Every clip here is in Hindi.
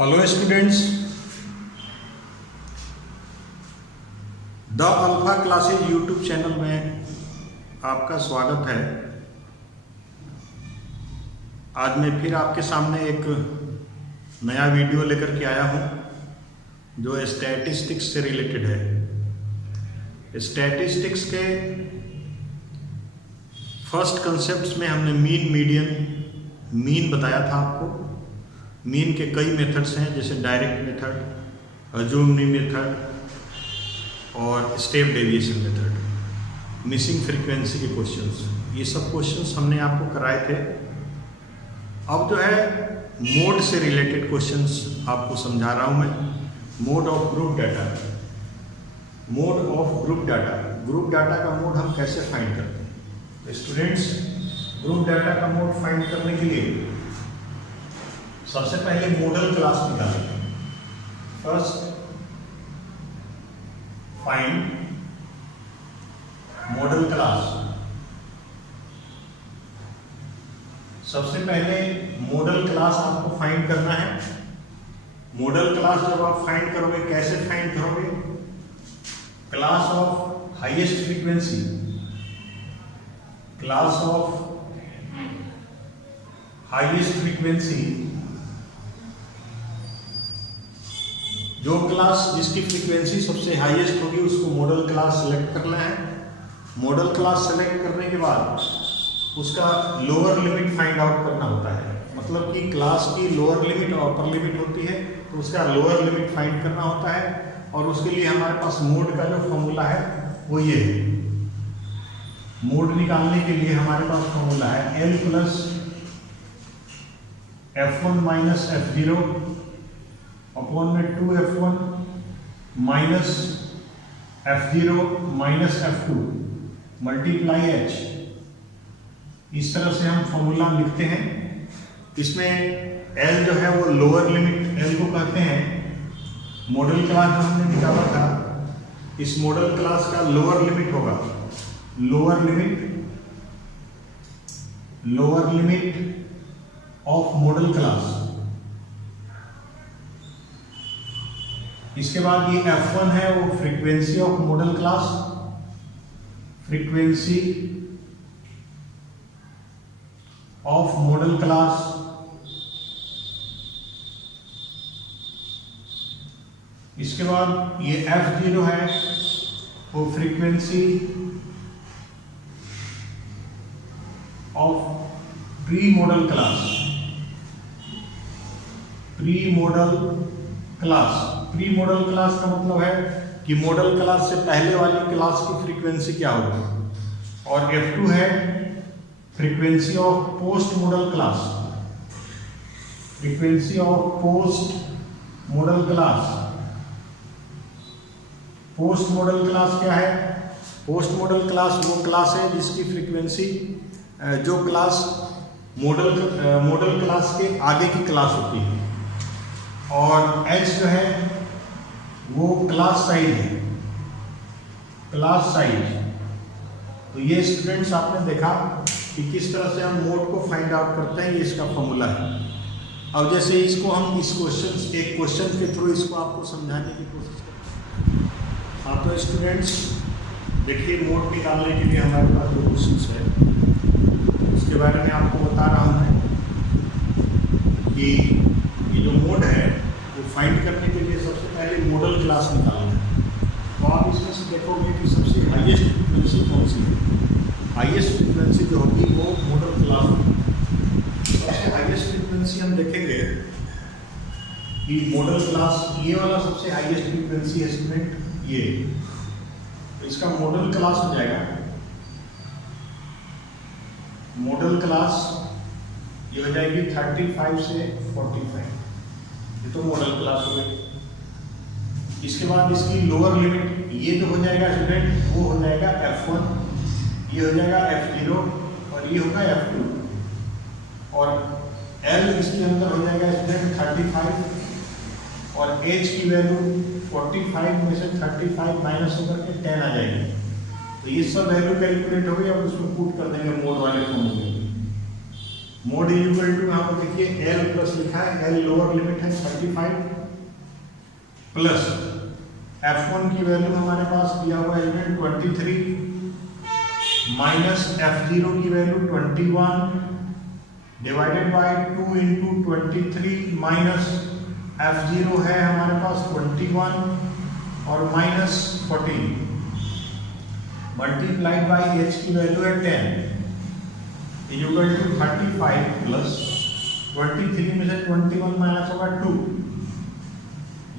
Hello students, the alpha classes YouTube channel में आपका स्वागत है। आज मैं फिर आपके सामने एक नया वीडियो लेकर के आया हूं जो स्टैटिस्टिक्स से रिलेटेड है। स्टैटिस्टिक्स के फर्स्ट कंसेप्ट्स में हमने मीन बताया था आपको। मीन के कई मेथड्स हैं, जैसे डायरेक्ट मेथड, अजूमनी मेथड और step deviation method, missing frequency के क्वेश्चंस। ये सब क्वेश्चंस हमने आपको कराए थे। अब जो है मोड से रिलेटेड क्वेश्चंस आपको समझा रहा हूँ मैं। Mode of group data. Mode of group data, group data का मोड हम कैसे फाइंड करते हैं? तो स्टूडेंट्स, ग्रुप डाटा का मोड फाइंड करने के लिए सबसे पहले मॉडल क्लास निकालेंगे। First find model class. सबसे पहले मॉडल क्लास आपको फाइंड करना है। मॉडल क्लास जब आप फाइंड करोगे, कैसे फाइंड करोगे? Class of highest frequency, class of highest frequency, जो क्लास जिसकी फ्रीक्वेंसी सबसे हाईएस्ट होगी उसको मॉडल क्लास सेलेक्ट करना है। मॉडल क्लास सेलेक्ट करने के बाद उसका लोअर लिमिट फाइंड आउट करना होता है। मतलब कि क्लास की लोअर लिमिट और अपर लिमिट होती है, तो उसका लोअर लिमिट फाइंड करना होता है। और उसके लिए हमारे पास मोड का जो फॉर्मूला है वो ये है। मोड निकालने के लिए हमारे पास फॉर्मूला है L plus F1 minus F0 upon में 2F1 minus F0 minus F2 multiply H। इस तरह से हम फॉर्मूला लिखते हैं। इसमें L जो है वो लोअर लिमिट L को कहते हैं। मॉडल क्लास जो हमने निकाला था, इस मॉडल क्लास का लोअर लिमिट होगा lower limit of model class. इसके बाद ये F1 है वो frequency of model class, frequency of model class. इसके बाद ये F0 है वो frequency of pre model class, pre model class. Pre model class का मतलब है कि मॉडल क्लास से पहले वाली क्लास की फ्रीक्वेंसी क्या होगी। और F2 है frequency of post model class, frequency of post model class. Post model class क्या है? पोस्ट मॉडल क्लास वो क्लास है जिसकी फ्रीक्वेंसी, जो क्लास मॉडल क्लास के आगे की क्लास होती है। और H जो है वो क्लास साइज है, क्लास साइज। तो ये स्टूडेंट्स आपने देखा कि किस तरह से हम मोड को फाइंड आउट करते हैं, ये इसका फॉर्मूला है। अब जैसे इसको हम एक क्वेश्चन के थ्रू इसको आपको समझाने की कोशिश करते हैं। हाँ, तो स्टूडेंट्स देखिए, मोड निकालने के लिए हमारे पास जो क्वेश्चन है उसके बारे में आपको बता रहा हूँ कि ये जो मोड है वो फाइंड करने के लिए सबसे पहले मॉडल क्लास निकालना है। तो आप इसमें से देखोगे कि सबसे हाईएस्ट फ्रीक्वेंसी कौन सी है। हाईएस्ट फ्रीक्वेंसी जो होगी वो मॉडल क्लास होगी। सबसे हाईएस्ट फ्रीक्वेंसी हम देखेंगे कि मॉडल क्लास, ये वाला सबसे हाईएस्ट फ्रीक्वेंसी है स्टूडेंट, ये। तो इसका मॉडल क्लास हो जाएगा, मॉडल क्लास ये हो जाएगी 35 से 45। ये तो मॉडल क्लास हो गई। इसके बाद इसकी लोअर लिमिट, ये जो हो जाएगा स्टूडेंट वो हो जाएगा F1, ये हो जाएगा F0 और ये होगा F2। और L इसके अंदर हो जाएगा स्टूडेंट 35 और H की वैल्यू 45 में से 35 माइनस होकर के 10 आ जाएगी। तो ये सब वैल्यू कैलकुलेट हो गई। अब उसमें पुट कर देंगे मोड वाले फॉर्मूले। मोड इज इक्वल टू यहाँ पर देखिए एल प्लस लिखा है, एल लोअर लिमिट है 35 प्लस F1 की वैल्यू हमारे पास दिया हुआ है 23 माइनस F0 की value 21 divided by 2 into 23 minus F0 है हमारे पास 21 और माइनस 14 मल्टीप्लाइड बाय H की वैल्यू है 10 इज इक्वल टू 35 प्लस 23 में से 21 माइनस होगा 2,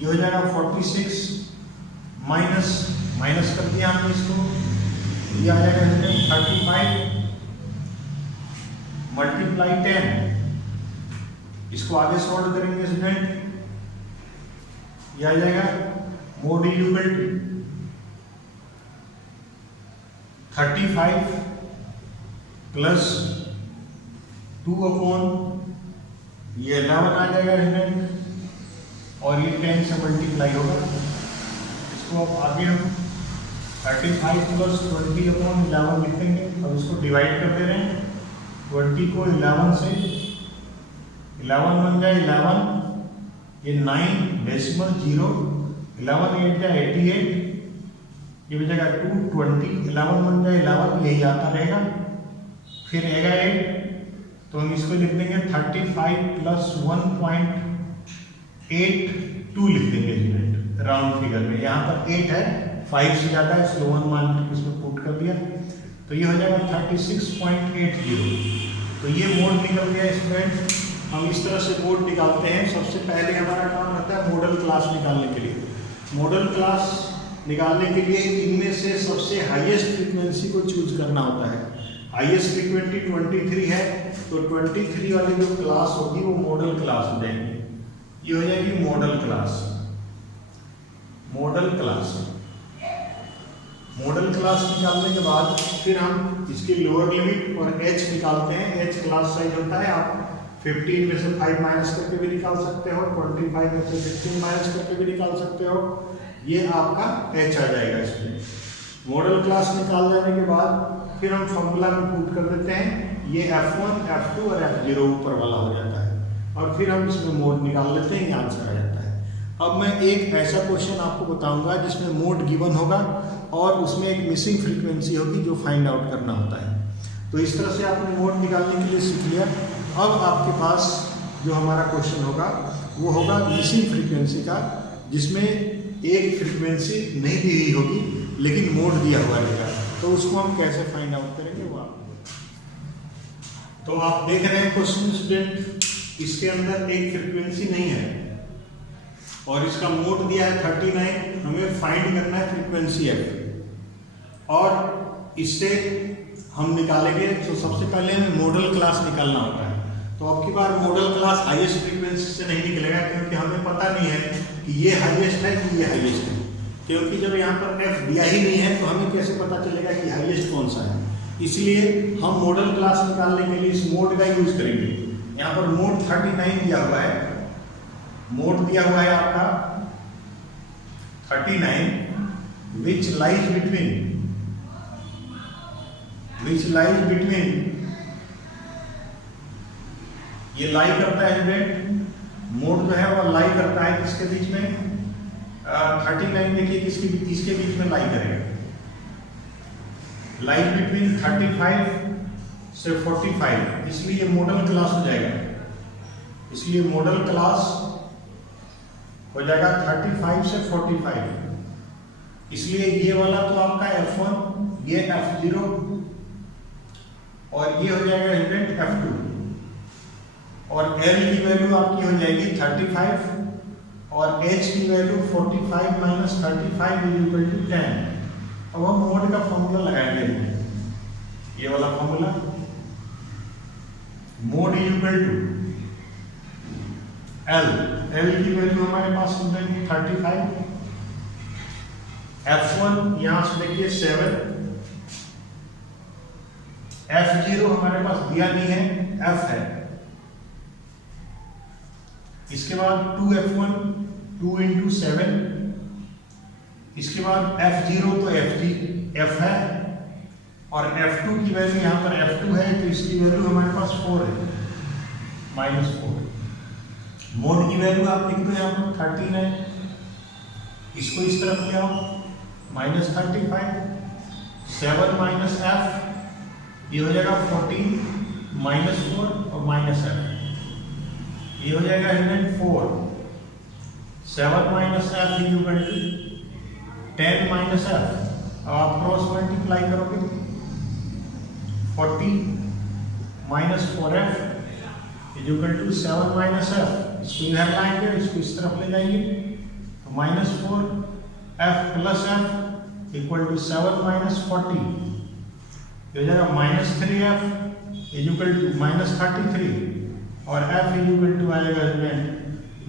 ये हो जाएगा 46 माइनस कर दिया हमने इसको, ये आ जाएगा 35 मल्टीप्लाई 10, इसको आगे सॉल्व करेंगे स्टूडेंट, ये आ जाएगा mode is equal to 35 plus 2 upon ये 11 आ जाएगा स्टूडेंट, और ये 10 से मल्टीप्लाई होगा, इसको अब आगे हम 35 प्लस 20 अपॉन 11 लिखेंगे। अब इसको डिवाइड कर दे रहे हैं, 20 को 11 से, 11 बन जाए 11, ये 9 डेसिमल 0, 11 8 जाए 88, ये बचेगा 220, 11 बन जाए 11, यही आता रहेगा, फिर आएगा 8, तो हम इसको लिख देंगे 35 प्लस 1.82 लिख देंगे राउंड फिगर में, यहाँ पर 8 है, 5 से ज़्यादा है इसलिए 1 मान के इसमें पुट कर दिया, तो ये हो जाएगा 36.80। तो ये मोड निकल गया स्टूडेंट। हम इस तरह से मोड निकालते हैं। सबसे पहले हमारा काम रहता है मॉडल क्लास निकालने के लिए। मॉडल क्लास निकालने के लिए इनमें से सबसे हाईएस्ट फ्रीक्वेंसी को चूज करना होता है। हाईएस्ट फ्रीक्वेंसी 23 है, तो 23 वाली जो क्लास होगी वो मॉडल क्लास हो जाएगी, ये हो जाएगी मॉडल क्लास। मॉडल क्लास निकालने के बाद फिर हम इसकी लोअर लिमिट और एच निकालते हैं। एच क्लास साइज होता है, आप 15 में से 5 माइनस करके भी निकाल सकते हो, 25 में से 15 माइनस करके भी निकाल सकते हो, ये आपका एच आ जाएगा इसमें। मॉडल क्लास निकाल जाने के बाद फिर हम फॉर्मूला में पुट कर देते हैं, ये F1, F2 और F0 ऊपर वाला हो जाता है, और फिर हम इसमें मोड निकाल लेते हैं, ये आंसर आ जाता है। अब मैं एक ऐसा क्वेश्चन आपको बताऊंगा जिसमें मोड गिवन होगा और उसमें एक मिसिंग फ्रीक्वेंसी होगी जो फाइंड आउट करना होता है। तो इस तरह से आपने मोड निकालने के लिए सीख लिया। अब आपके पास जो हमारा क्वेश्चन होगा वो होगा मिसिंग फ्रीक्वेंसी का, जिसमें एक फ्रीक्वेंसी नहीं दी हुई होगी लेकिन मोड दिया हुआ रहेगा। तो उसको हम कैसे फाइंड आउट करेंगे वो आपको। तो आप देख रहे हैं क्वेश्चन स्टूडेंट, इसके अंदर एक फ्रीक्वेंसी नहीं है और इसका मोड दिया है 39, हमें फाइंड करना है फ्रीक्वेंसी एफ, और इससे हम निकालेंगे। तो सबसे पहले हमें मॉडल क्लास निकालना होता है। तो अब की बार मॉडल क्लास हाईएस्ट फ्रीक्वेंसी से नहीं निकलेगा, क्योंकि हमें पता नहीं है कि ये हाईएस्ट है कि ये हाईएस्ट है, क्योंकि जब यहाँ पर एफ दिया ही नहीं है तो हमें कैसे पता चलेगा कि हाईएस्ट कौन सा है। इसलिए हम मॉडल क्लास निकालने के लिए इस मोड का यूज करेंगे। यहाँ पर मोड 39 दिया हुआ है, मोड दिया हुआ है आपका 39 which lies between ये लाई करता है स्टूडेंट, मोड जो है वो लाई करता है किसके बीच में, 39 देखिए किसके बीच में लाई करेगा, लाई बिटवीन 35 से 45, इसलिए मॉडल क्लास हो जाएगा। इसलिए मॉडल क्लास हो जाएगा 35 से 45। इसलिए ये वाला तो आपका F1, ये F0 और ये हो जाएगा स्टूडेंट F2, और L की वैल्यू आपकी हो जाएगी 35 और H की value 45 minus 35 is equal to 10। अब हम मोड का फॉर्मूला लगाएंगे, ये वाला formula, mode is equal to L की वैल्यू हमारे पास 35, F1 यहां से देखिए 7, F0 हमारे पास दिया नहीं है, F है। इसके बाद 2F1 2 इंटू 7, इसके बाद F0 तो F है, और F2 की वैल्यू यहाँ पर F2 है तो इसकी वैल्यू हमारे पास 4 है। -4। मोड की वैल्यू आप लिख दो यहाँ पर 13 है, इसको इस तरफ ले आओ -35, 7 माइनस f, ये हो जाएगा 14 -4 और -f, ये हो जाएगा 104। 7 minus f equal to 10 minus f। अब आप क्रॉस मल्टीप्लाई करोगे 40 minus 4f equal to 7 minus f, इसको इधर लाएंगे, इसको इस तरफ ले जाएंगे तो -4 f plus f equal to 7 minus 40, ये हो जाएगा -3f इक्वल टू -33 और f इक्वल टू आएगा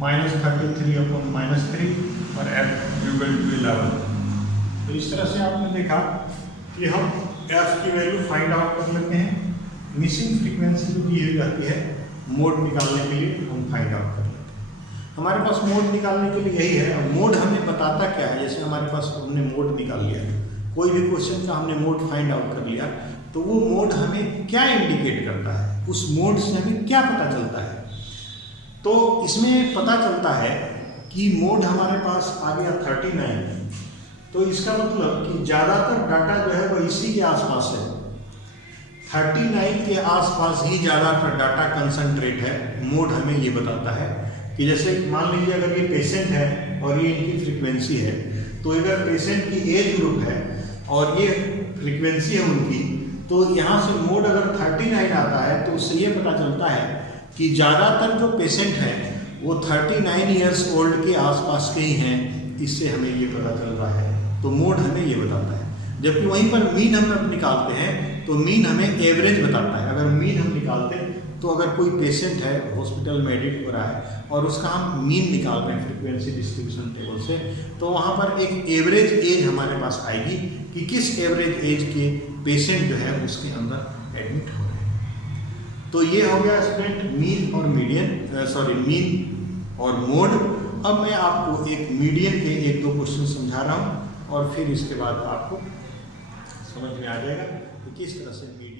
-33 अपॉन -3 और f इक्वल टू 11। तो इस तरह से आपने देखा कि हम f की वैल्यू फाइंड आउट कर लेते हैं। मिसिंग फ्रीक्वेंसी जो दी जाती है मोड निकालने के लिए हम फाइंड आउट कर लेते हैं। हमारे पास मोड निकालने के लिए यही है। अब मोड हमें बताता क्या है, जैसे हमारे पास हमने मोड निकाल लिया, कोई भी क्वेश्चन का हमने मोड फाइंड आउट कर लिया, तो वो मोड हमें क्या इंडिकेट करता है, उस मोड से हमें क्या पता चलता है। तो इसमें पता चलता है कि मोड हमारे पास आ गया 39, तो इसका मतलब कि ज़्यादातर डाटा जो है वो इसी के आसपास है, 39 के आसपास ही ज़्यादातर डाटा कंसंट्रेट है। मोड हमें ये बताता है कि जैसे मान लीजिए अगर ये पेशेंट है और ये इनकी फ्रीक्वेंसी है, तो अगर पेशेंट की एज ग्रुप है और ये फ्रीक्वेंसी है उनकी, तो यहाँ से मोड अगर 39 आता है तो उससे ये पता चलता है कि ज़्यादातर जो पेशेंट हैं वो 39 ईयर्स ओल्ड के आसपास के ही हैं। इससे हमें ये पता चल रहा है, तो मोड हमें ये बताता है। जबकि वहीं पर मीन हम अब निकालते हैं तो मीन हमें एवरेज बताता है। अगर मीन हम निकालते हैं तो अगर कोई पेशेंट है हॉस्पिटल में एडमिट हो रहा है और उसका हम मीन निकाल रहे हैं फ्रीक्वेंसी डिस्ट्रीब्यूशन टेबल से, तो वहाँ पर एक एवरेज एज हमारे पास आएगी कि किस एवरेज एज के पेशेंट जो है उसके अंदर एडमिट हो रहे हैं। तो ये हो गया स्टूडेंट मीन और मीडियन, मीन और मोड। अब मैं आपको एक मीडियन के 1-2 क्वेश्चन समझा रहा हूँ और फिर इसके बाद आपको समझ में आ जाएगा कि किस तरह से मीडियन